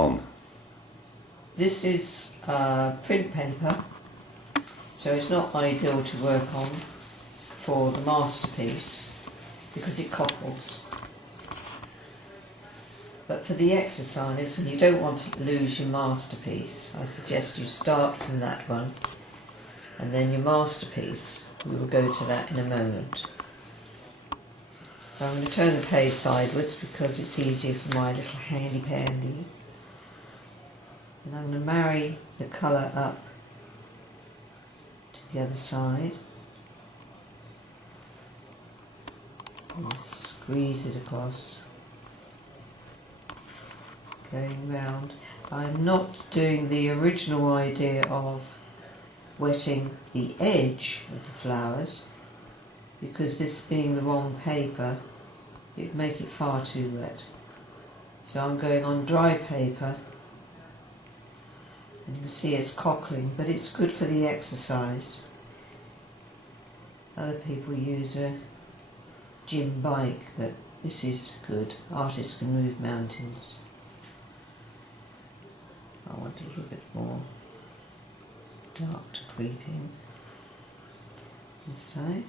on? This is print paper, so it's not ideal to work on for the masterpiece because it cockles. But for the exercise, and you don't want to lose your masterpiece, I suggest you start from that one, and then your masterpiece, we will go to that in a moment. So I'm going to turn the page sideways because it's easier for my little handy pandy. And I'm going to marry the colour up to the other side and squeeze it across, going round. I'm not doing the original idea of wetting the edge of the flowers because this being the wrong paper, it'd make it far too wet. So I'm going on dry paper, and you can see it's cockling, but it's good for the exercise. Other people use a gym bike, but this is good. Artists can move mountains. I want a little bit more dark to creep in this side.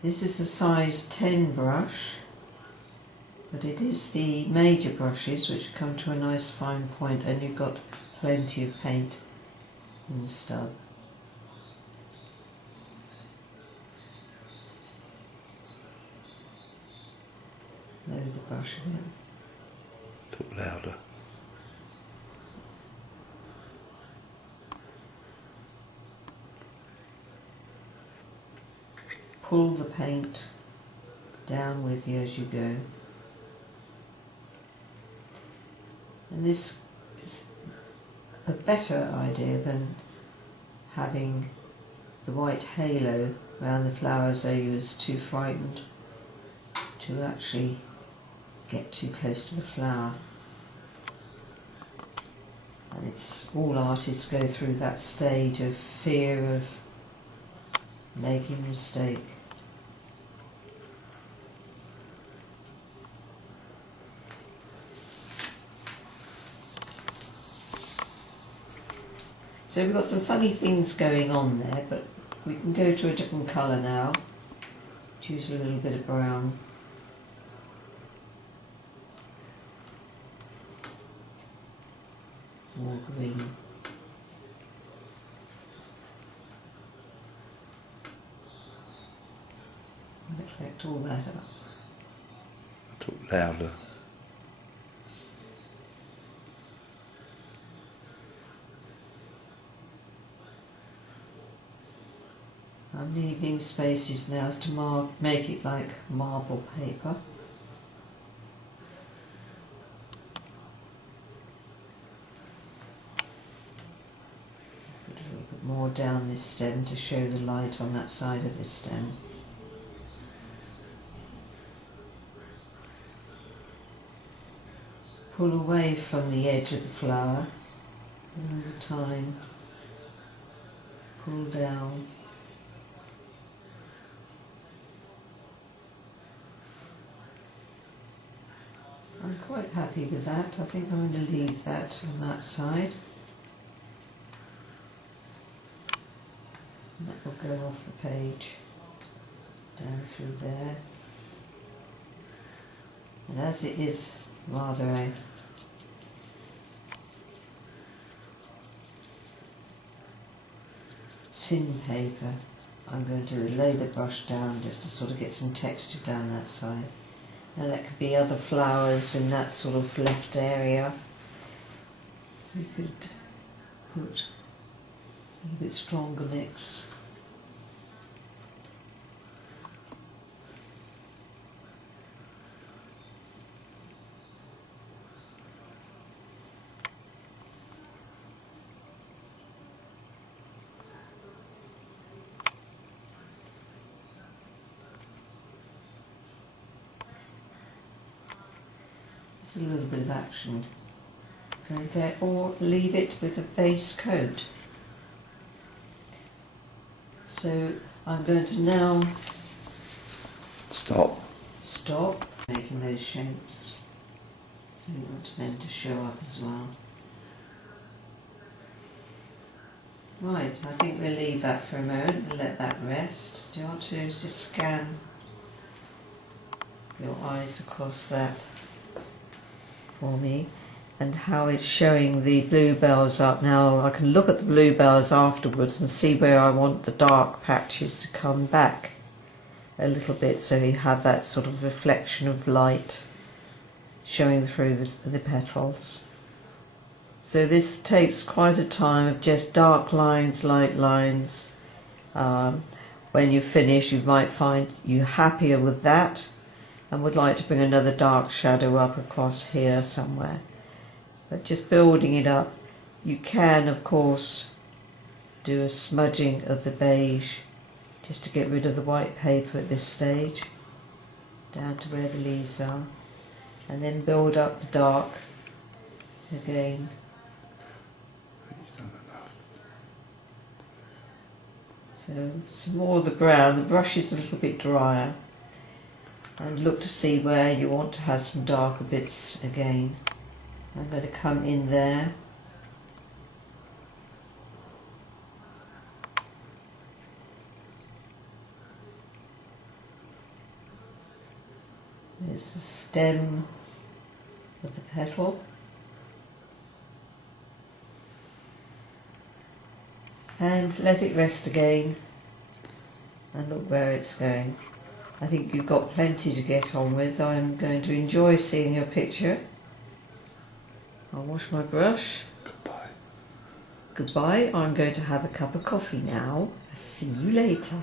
This is a size 10 brush, but it is the major brushes which come to a nice fine point, and you've got plenty of paint in the stub. Load the brush again. Talk louder. Pull the paint down with you as you go. And this is a better idea than having the white halo around the flowers, so you was too frightened to actually get too close to the flower. And it's all artists go through that stage of fear of making a mistake. So we've got some funny things going on there, but we can go to a different colour now. Choose a little bit of brown. More green. I'm going to collect all that up. Talk louder. I'm leaving spaces now as to make it like marble paper. Put a little bit more down this stem to show the light on that side of this stem. Pull away from the edge of the flower all the time. Pull down. I'm quite happy with that. I think I'm going to leave that on that side. And that will go off the page, down through there. And as it is rather a thin paper, I'm going to lay the brush down just to sort of get some texture down that side. And that could be other flowers in that sort of left area. We could put a little bit stronger mix. A little bit of action going there, or leave it with a base coat. So I'm going to now Stop. Stop making those shapes. So you want them to show up as well. Right, I think we'll leave that for a moment and let that rest. Do you want to just scan your eyes across that for me? And how it's showing the bluebells up now. I can look at the bluebells afterwards and see where I want the dark patches to come back a little bit, so you have that sort of reflection of light showing through the petals. So this takes quite a time of just dark lines, light lines. When you finish, you might find you're happier with that and would like to bring another dark shadow up across here somewhere. But just building it up. You can, of course, do a smudging of the beige just to get rid of the white paper at this stage, down to where the leaves are, and then build up the dark again. So some more of the brown. The brush is a little bit drier, and look to see where you want to have some darker bits again. I'm going to come in there. There's the stem of the petal. And let it rest again and look where it's going. I think you've got plenty to get on with. I'm going to enjoy seeing your picture. I'll wash my brush. Goodbye. Goodbye. I'm going to have a cup of coffee now. See you later.